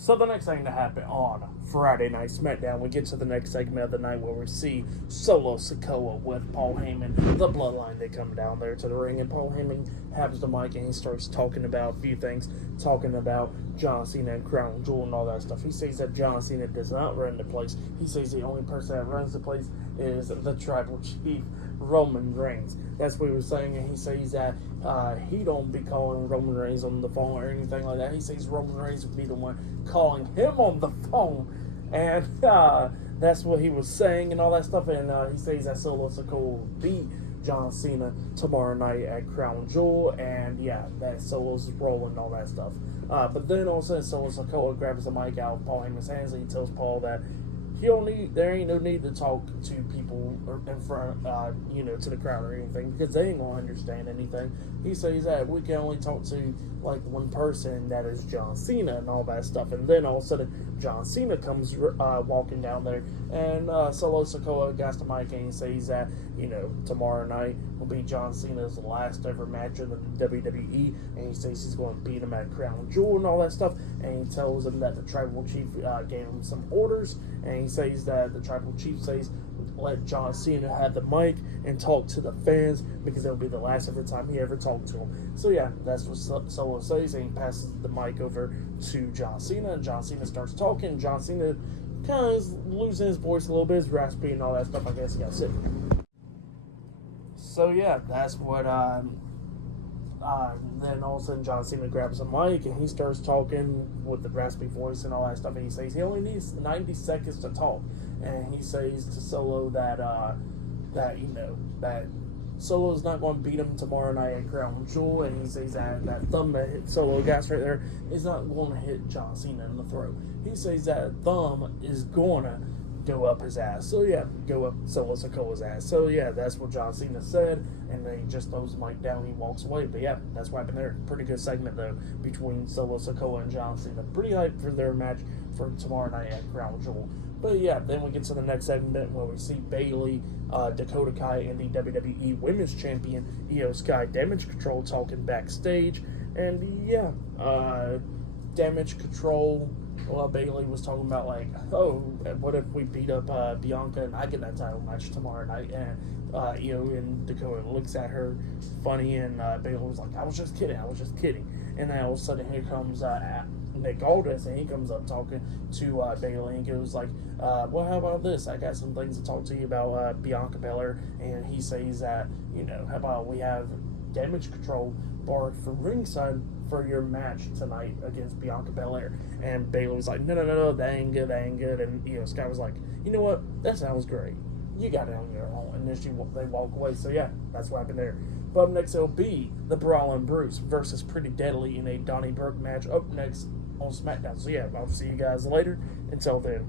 So the next thing to happen on Friday Night SmackDown, we get to the next segment of the night where we see Solo Sikoa with Paul Heyman, the Bloodline. They come down there to the ring, and Paul Heyman has the mic and he starts talking about a few things, talking about John Cena and Crown Jewel and all that stuff. He says that John Cena does not run the place. He says the only person that runs the place is the Tribal Chief, Roman Reigns. That's what he was saying, and he says that he don't be calling Roman Reigns on the phone or anything like that. He says Roman Reigns would be the one calling him on the phone, and that's what he was saying and all that stuff. And he says that Solo Sikoa will beat John Cena tomorrow night at Crown Jewel, and yeah, that Solo's rolling and all that stuff. But then all of a sudden, Solo Sikoa grabs the mic out of Paul Heyman's hands, and he tells Paul that there ain't no need to talk to people in front, to the crowd or anything, because they ain't gonna understand anything. He says that we can only talk to like one person, that is John Cena and all that stuff. And then all of a sudden, John Cena comes walking down there, and Solo Sikoa got the mic and he says that tomorrow night will be John Cena's last ever match in the WWE, and he says he's going to beat him at Crown Jewel and all that stuff. And he tells him that the Tribal Chief gave him some orders, and he says that the Tribal Chief says let John Cena have the mic and talk to the fans, because it'll be the last ever time he ever talked to them. So yeah, that's what Solo says, and he passes the mic over to John Cena, and John Cena starts talking. John Cena kind of is losing his voice a little bit, his raspy and all that stuff. I guess he got sick. So yeah, that's what then all of a sudden John Cena grabs a mic and he starts talking with the raspy voice and all that stuff, and he says he only needs 90 seconds to talk. And he says to Solo that that Solo's not going to beat him tomorrow night at Crown Jewel, and he says that thumb that hit Solo gas right there is not going to hit John Cena in the throat. He says that thumb is going to go up his ass. So yeah, go up Solo Sikoa's ass. So yeah, that's what John Cena said, and then he just throws the mic down and he walks away. But yeah, that's what happened there. Pretty good segment though between Solo Sikoa and John Cena. Pretty hyped for their match for tomorrow night at Crown Jewel. But yeah, then we get to the next segment where we see Bayley, Dakota Kai, and the WWE Women's Champion Io Sky Damage Control talking backstage. And yeah, Damage Control, Bayley was talking about like, oh, what if we beat up Bianca and I get that title match tomorrow night? And Io and Dakota looks at her funny, and Bayley was like, I was just kidding. And then all of a sudden here comes Nick Aldis, and he comes up talking to Bayley and goes like, well, how about this? I got some things to talk to you about Bianca Belair. And he says that, how about we have Damage Control barred from ringside for your match tonight against Bianca Belair. And Bayley was like, no, that ain't good. And Sky was like, you know what? That sounds great. You got it on your own. And then they walk away. So yeah, that's what happened there. But up next, it'll be the Brawling Bruce versus Pretty Deadly in a Donnybrook match up next on SmackDown. So yeah, I'll see you guys later. Until then.